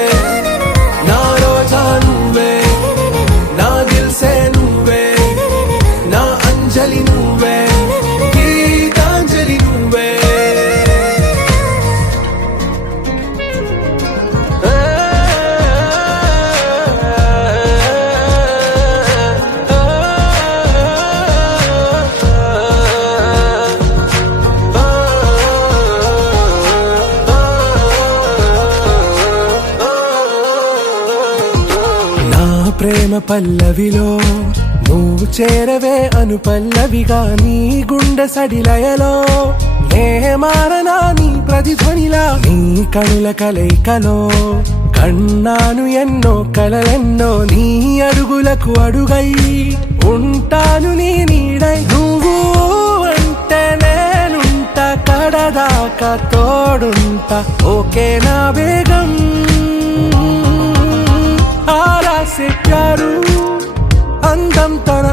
నా రోజా నువ్వే నా దిల్ సే నువ్వే నా అంజలి నువ్వే గీతాంజలి నువ్వే నా ప్రేమ పల్లవిలో నువ్వు చేరవే అను పల్లవిగా నీ గుండె సడిలయలో నే మారనా నీ ప్రతిధ్వనిలా నీ కనుల కలయికలో కన్నాను ఎన్నో కలలెన్నో నీ అడుగులకు అడుగై ఉంటాను నీ నీడై నువ్వు అంటే నేనుంట కడదాకా తోడుంటా ఓకే నా బేగం ఆరా సే ప్యారు అందం తన